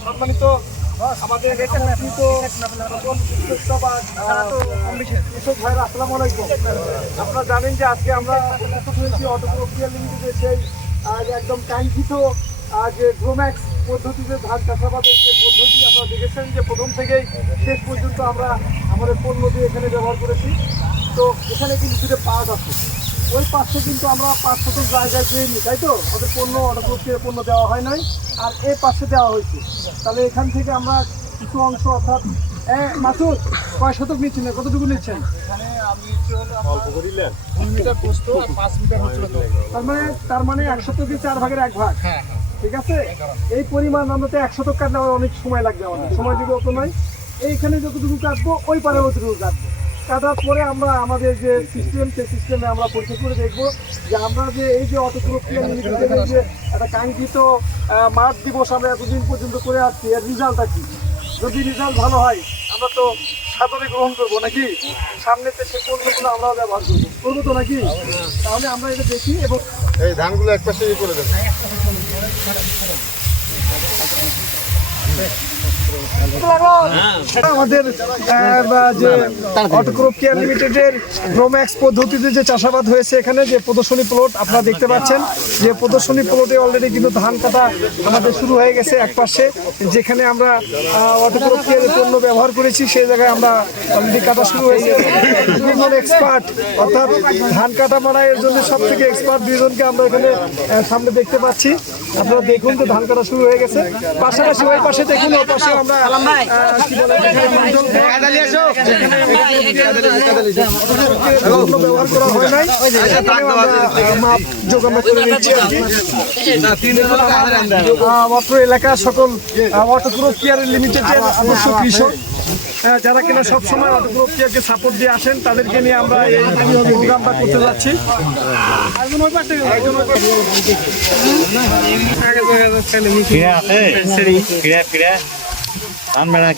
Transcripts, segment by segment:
সম্মানিত আমাদের আসসালামু আলাইকুম। আপনারা জানেন যে আজকে আমরা অটোপ্রক্রিয়া লিমিটেডের সেই একদম কাঙ্ক্ষিত যে গ্রোম্যাক্স পদ্ধতিতে ধান চাষাবাদের যে পদ্ধতি আপনারা দেখেছেন যে প্রথম থেকেই শেষ পর্যন্ত আমরা আমাদের পণ্য দিয়ে এখানে ব্যবহার করেছি। তো এখানে কিন্তু দুটো পার্ট আছে, ওই পাশে কিন্তু আমরা 5 শতক জায়গায় দিইনি, তাই তো? আমাদের পণ্য অটোপ্রক্রিয়ার পণ্য দেওয়া হয় নাই, আর এই পাশে দেওয়া হয়েছে। তাহলে এখান থেকে আমরা কিছু অংশ অর্থাৎ মাসুদ কয় শতক নিচ্ছেন, কতটুকু নিচ্ছেন? তার মানে 1 শতকে 4 ভাগের 1 ভাগ, ঠিক আছে? এই পরিমাণ আমরা তো 1 শতক কাটলে অনেক সময় লাগবে, আমাদের সময় যদি অত নয়। এইখানে যতটুকু কাটবো ওই পারে অতটুকু কাটবো। কাটার পরে আমরা আমাদের যে সিস্টেম, সেই সিস্টেমে আমরা পরীক্ষা করে দেখবো যে আমরা যে এই যে অটোপ্রক্রিয়া লিমিটেডের যে একটা কাঙ্ক্ষিত মাঠ দিবস আমরা এতদিন পর্যন্ত করে আসছি, এর রেজাল্টটা কি। যদি রেজাল্ট ভালো হয় আমরা তো সাদরে গ্রহণ করবো নাকি, সামনেতে সে পণ্যগুলো আমরাও ব্যবহার করবো তো নাকি। তাহলে আমরা এটা দেখি এবং এই ধানগুলো এক পাশে করে দেবো। আমাদের যে অটোপ্রক্রিয়া লিমিটেডের গ্রোম্যাক্স পদ্ধতিতে যে চাষাবাদ হয়েছে, এখানে যে প্রদর্শনী প্লট আপনারা দেখতে পাচ্ছেন, যে প্রদর্শনী প্লটে অলরেডি কিন্তু ধান কাটা আমাদের শুরু হয়ে গেছে। এক পাশে যেখানে আমরা অটোপ্রক্রিয়ার পণ্য ব্যবহার করেছি সেই জায়গায় আমরা অলরেডি কাটা শুরু হয়েছে। দুজন এক্সপার্ট অর্থাৎ ধান কাটা মারাইয়ের জন্য সব থেকে এক্সপার্ট দুজনকে আমরা এখানে সামনে দেখতে পাচ্ছি। আপনারা দেখুন তো ধান কাটা শুরু হয়ে গেছে। পাশাপাশি ওই পাশে দেখুন, ওই পাশে আমরা ব্যবহার করা হয় নাই, যোগ আমরা করে নিচ্ছি আর কি। অত্র এলাকার সকল অটোপ্রক্রিয়া লিমিটেডের আদর্শ কৃষক যারা কিনা সবসময় অটোপ্রক্রিয়াকে সাপোর্ট দিয়ে আসেন, তাদেরকে নিয়ে আমরা এই প্রোগ্রামটা করতে যাচ্ছি।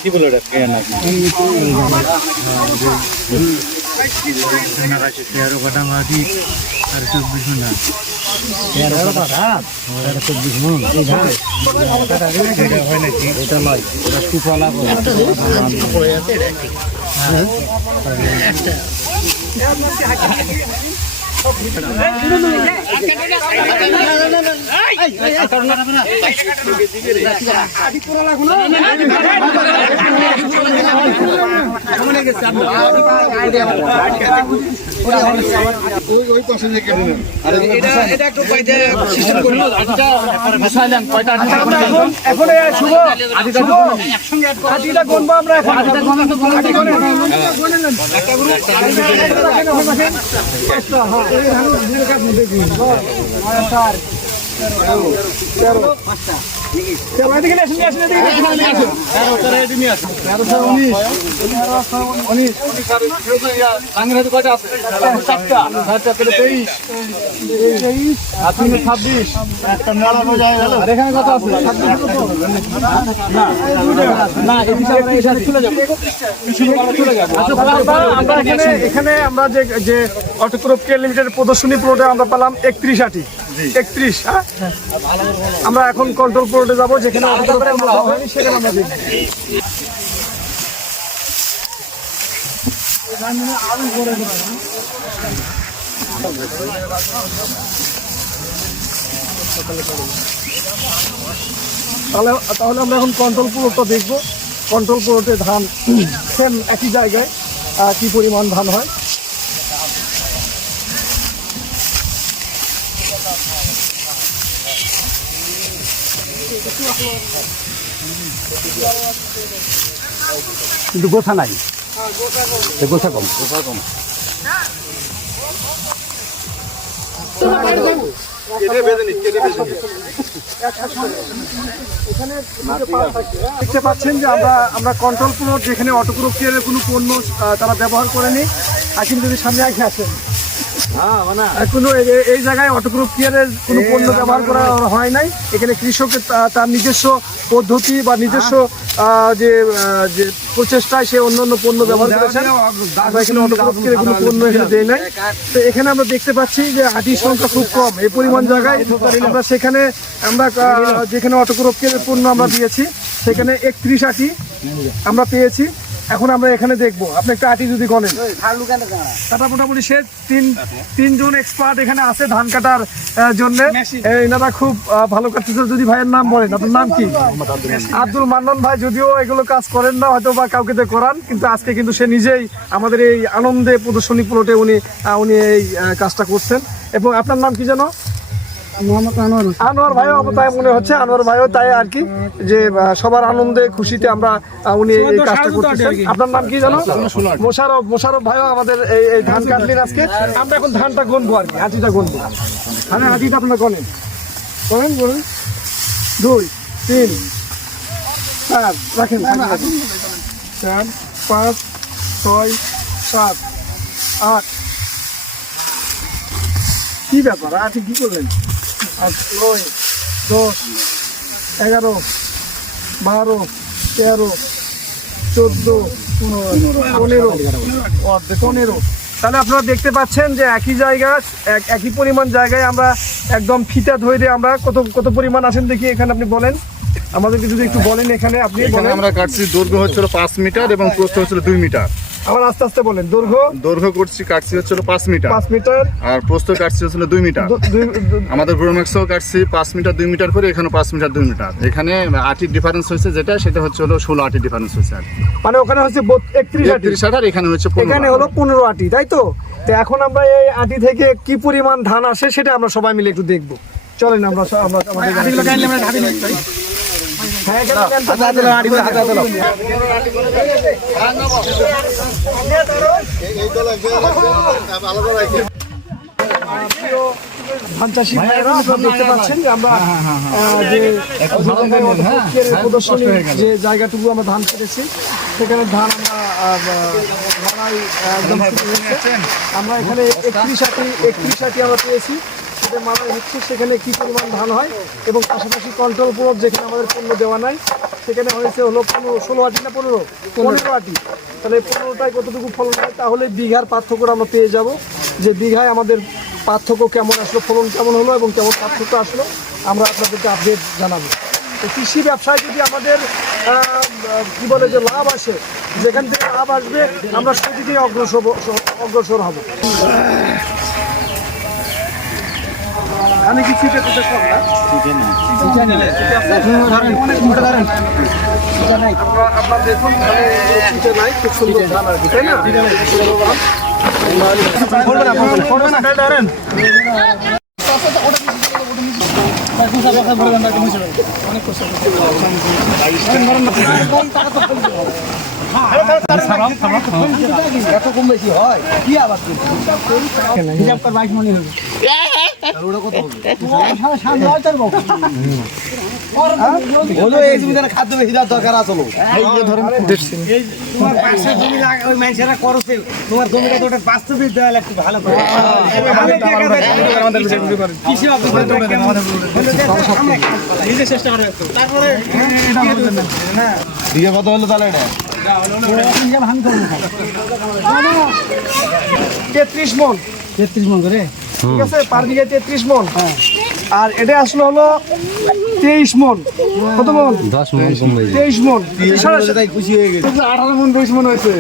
কি বলে ওটা এখানে আমরা যে অটোপ্রক্রিয়া লিমিটেড প্রদর্শনী প্লটে আমরা পেলাম 31 হ্যাঁ, আমরা এখন কন্ট্রোল প্লটে যাবো, যেখানে সেখানে আমরা দেখি। তাহলে আমরা এখন কন্ট্রোল প্লটটা দেখবো। কন্ট্রোল প্লটে ধান সেম একই জায়গায় কি পরিমাণ ধান হয়। কিন্তু গোছা নাই, গোছা কম। কেটে বেঁধে নিন, কেটে বেঁধে নিন। এখানে যে পাল থাকে, দেখতে পাচ্ছেন যে আমরা কন্ট্রোল প্লট যেখানে অটোক্রপ কেয়ারের কোনো পণ্য তারা ব্যবহার করেনি। হাকিম যদি সামনে আগে আসেন, এখনো এই জায়গায় অটোক্রপ কেয়ারের কোনো পণ্য ব্যবহার করা হয় নাই। এখানে কৃষকের তার নিজস্ব পদ্ধতি বা নিজস্ব যে প্রচেষ্টায় সে অন্যান্য পণ্য ব্যবহার করেছেন। আমরা এখানে অটোক্রপ কেয়ারের কোনো পণ্য এখানে দেয় নাই। তো এখানে আমরা দেখতে পাচ্ছি যে আটির সংখ্যা খুব কম। এই পরিমাণ জায়গায় আমরা সেখানে যেখানে অটোক্রপ কেয়ারের পণ্য আমরা দিয়েছি সেখানে 31 আটি আমরা পেয়েছি। এখন আমরা এখানে দেখবো, আপনি একটা আটি যদি গণেন, কাটা মোটামুটি সে তিনজন এক্সপার্ট এখানে আছে ধান কাটার জন্য। এনারা খুব ভালো কাটতেছে। যদি ভাইয়ের নাম বলেন, আপনার নাম কি? আব্দুল মান্নান ভাই। যদিও এগুলো কাজ করেন না হয়তো বা কাউকে দিয়ে করান, কিন্তু আজকে কিন্তু সে নিজেই আমাদের এই আনন্দে প্রদর্শনী প্লটে উনি এই কাজটা করছেন। এবং আপনার নাম কি জানো? আনোয়ার ভাইও তাই মনে হচ্ছে, আনোয়ার ভাইও তাই আর কি, যে সবার আনন্দে খুশিতে আমরা উনি এই কাজটা করতেছেন। আপনার নাম কি জানো? মোশারফ ভাইও আমাদের এই ধান কাটলেন আজকে। আমরা এখন ধানটা গণবো আর কি, আটিটা গণবো। আটিটা আপনার গণেন, বলেন 2, 3, 4 রাখেন, 4, 5, 6, 7, 8। কি ব্যাপার, আটি কি করলেন? 8, 9, 10, 11, 12, 13, 14, 15। তাহলে আপনারা দেখতে পাচ্ছেন যে একই জায়গা, একই পরিমাণ জায়গায় আমরা একদম ফিতা ধরে আমরা কত পরিমাণ আছেন দেখি এখানে। আপনি বলেন আমাদেরকে, যদি একটু বলেন এখানে আপনি এখানে বলেন। আমরা কাটছি, দৈর্ঘ্য হচ্ছিল 5 মিটার এবং প্রস্থ হচ্ছিল 2 মিটার। আবার আস্তে আস্তে বলেন। দৈর্ঘ্য কাটছি হচ্ছিল 5 মিটার, 5 মিটার, আর প্রস্থ কাটছি হচ্ছিল 2 মিটার। আমাদের গ্রোম্যাক্সও কাটছি 5 মিটার 2 মিটার করে, এখানে 5 মিটার 2 মিটার। এখানে আটির ডিফারেন্স হয়েছে সেটা হচ্ছে হলো 16 আটির ডিফারেন্স হয়েছে আর কি। মানে ওখানে হচ্ছে 31 আটি, 31 আটি, আর এখানে হচ্ছে এখানে হলো 15 আটি, তাই তো? তো এখন আমরা এই আটি থেকে কি পরিমাণ ধান আসে সেটা আমরা সবাই মিলে একটু দেখবো। চলেন আমরা ধান চাষি ভাইয়েরা দেখতে পাচ্ছেন যে আমরা প্রদর্শনী যে জায়গাটুকু আমরা ধান কেটেছি সেখানে ধান আমরা এখানে 31 আটি আমরা পেয়েছি। সেটা মারা হচ্ছে, সেখানে কি পরিমাণ ধান হয় এবং পাশাপাশি কন্ট্রোল প্লট যেখানে আমাদের পণ্য দেওয়া নাই সেখানে হয়েছে হলো 16 আটি না 15 আটি। তাহলে 15টায় কতটুকু ফলন হয়, তাহলে বিঘার পার্থক্য আমরা পেয়ে যাব যে বিঘায় আমাদের পার্থক্য কেমন আসলো, ফলন কেমন হলো এবং কেমন পার্থক্য আসলো, আমরা আপনাদেরকে আপডেট জানাবো। তো কৃষি ব্যবসায় যদি আমাদের কি বলে যে লাভ আসে, যেখান থেকে লাভ আসবে আমরা সেদিকেই অগ্রসর হব। আমি কি ছিটে দিতে কম না? আপনার দেখুন ছিটে নাই, খুব সুন্দর ধান আর কি, তাই না? এত কম বেশি হয় কি আবার খাদ্য বেশি দেওয়ার দরকার আসলো। তোমার জমিটা তো ওটা বাস্তবিক দেওয়া লাগছে ভালো করে। চেষ্টা করে তারপরে দিকে কত হলো তাহলে এটা 33 মণ করে, ঠিক আছে, পার বিঘায় 33 মণ। আর এটা আসলে হলো 23 মণ। কত মণ? 10 মণ কমবে। 23 মণ, খুশি হয়ে গেছে। 18 মণ 20 মণ হয়েছে।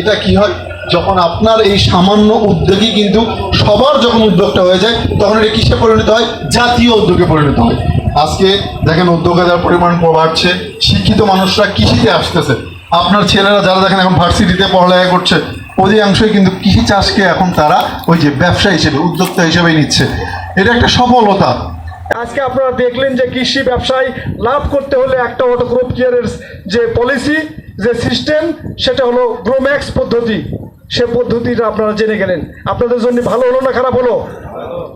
এটা কি হয়, যখন আপনার এই সামান্য উদ্যোগই কিন্তু সবার যখন উদ্যোগটা হয়ে যায় তখন এটা কিসে পরিণত হয়? জাতীয় উদ্যোগে পরিণত হয়। আজকে দেখেন উদ্যোক্তাদের পরিমাণ বাড়ছে, শিক্ষিত মানুষরা কৃষিতে আসতেছে। আপনার ছেলেরা যারা দেখেন এখন ভার্সিটিতে পড়ালেখা করছে, অধিকাংশই কিন্তু কৃষি চাষকে এখন তারা ওই যে ব্যবসা হিসেবে, উদ্যোক্তা হিসেবে নিচ্ছে। এটা একটা সফলতা। আজকে আপনারা দেখলেন যে কৃষি ব্যবসায় লাভ করতে হলে একটা অটোক্রপ কেয়ারের যে পলিসি, যে সিস্টেম, সেটা হলো গ্রোম্যাক্স পদ্ধতি। সে পদ্ধতিটা আপনারা জেনে গেলেন। আপনাদের জন্য ভালো হলো না খারাপ হলো?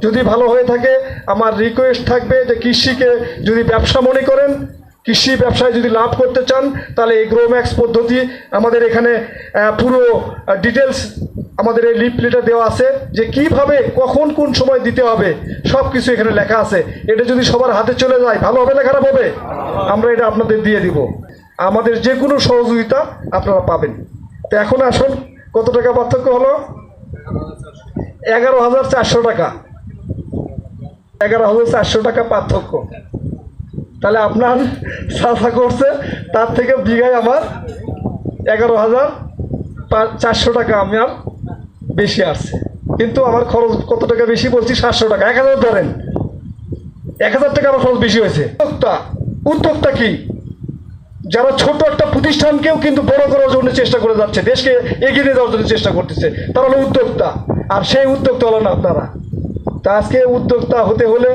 যদি ভালো হয়ে থাকে আমার রিকোয়েস্ট থাকবে যে কৃষিকে যদি ব্যবসা মনে করেন, কৃষি ব্যবসায় যদি লাভ করতে চান, তাহলে এই গ্রোম্যাক্স পদ্ধতি আমাদের এখানে পুরো ডিটেলস আমাদের এই লিফলেটে দেওয়া আছে যে কিভাবে কখন কোন সময় দিতে হবে, সব কিছু এখানে লেখা আছে। এটা যদি সবার হাতে চলে যায় ভালো হবে না খারাপ হবে? আমরা এটা আপনাদের দিয়ে দিব, আমাদের যে কোনো সহযোগিতা আপনারা পাবেন। তো এখন আসুন, কত টাকা পার্থক্য হলো? 11,400 টাকা, 11,400 টাকা পার্থক্য। তাহলে আপনার চাষা করছে তার থেকে বিঘায় আমার 11,400 টাকা আমার বেশি আসছে, কিন্তু আমার খরচ কত টাকা বেশি বলছি? 700 টাকা। 1000 ধরেন, 1000 টাকা আমার খরচ বেশি হয়েছে। উদ্যোক্তা কি? যারা ছোট একটা প্রতিষ্ঠানকেও কিন্তু বড় করার জন্য চেষ্টা করে যাচ্ছে, দেশকে এগিয়ে নিয়ে যাওয়ার জন্য চেষ্টা করতেছে, তারা হলো উদ্যোক্তা। আর সেই উদ্যোক্তা হলেন আপনারা। তা আজকে উদ্যোক্তা হতে হলে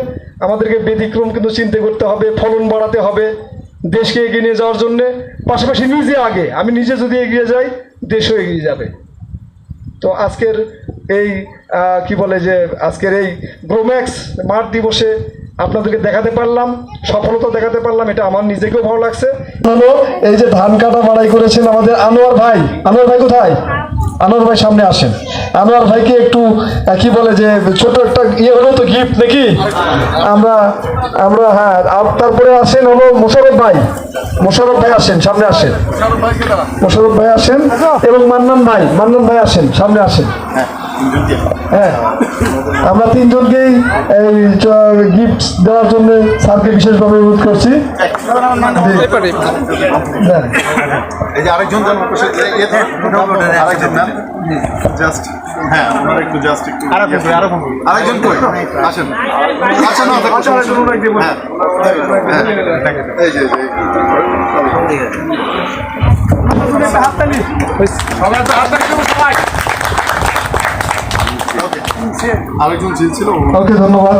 আমাদেরকে ব্যতিক্রম কিন্তু চিন্তা করতে হবে, ফলন বাড়াতে হবে দেশকে এগিয়ে নিয়ে যাওয়ার জন্যে। পাশাপাশি নিজে আগে, আমি নিজে যদি এগিয়ে যাই দেশও এগিয়ে যাবে। তো আজকের এই কি বলে যে আজকের এই গ্রোম্যাক্স মাঠ দিবসে আপনাদেরকে দেখাতে পারলাম, সফলতা দেখাতে পারলাম, এটা আমার নিজেকেও ভালো লাগছে। এই যে ধান কাটা মাড়াই করেছেন আমাদের আনোয়ার ভাই। আনোয়ার ভাই কোথায়? আনোয়ার ভাই সামনে আসেন। আনোয়ার ভাইকে একটু কি বলে যে ছোট একটা ইয়ে হলো তো গিফট নাকি আমরা আমরা হ্যাঁ। তারপরে আসেন হলো মোশাররফ ভাই। মোশাররফ ভাই আসেন, সামনে আসেন। মোশাররফ ভাই আসেন এবং মান্নান ভাই আসেন, সামনে আসেন। হ্যাঁ, আমরা তিনজনকেই এই গিফট দেওয়ার জন্য স্যারকে বিশেষভাবে অনুরোধ করছি। এই যে আরেকজন জাস্ট হ্যাঁ আপনারা একটু জাস্ট একটু আরেকজন কই আসেন। আচ্ছা না এই যে আরেকজন ছিল। ওকে, ধন্যবাদ।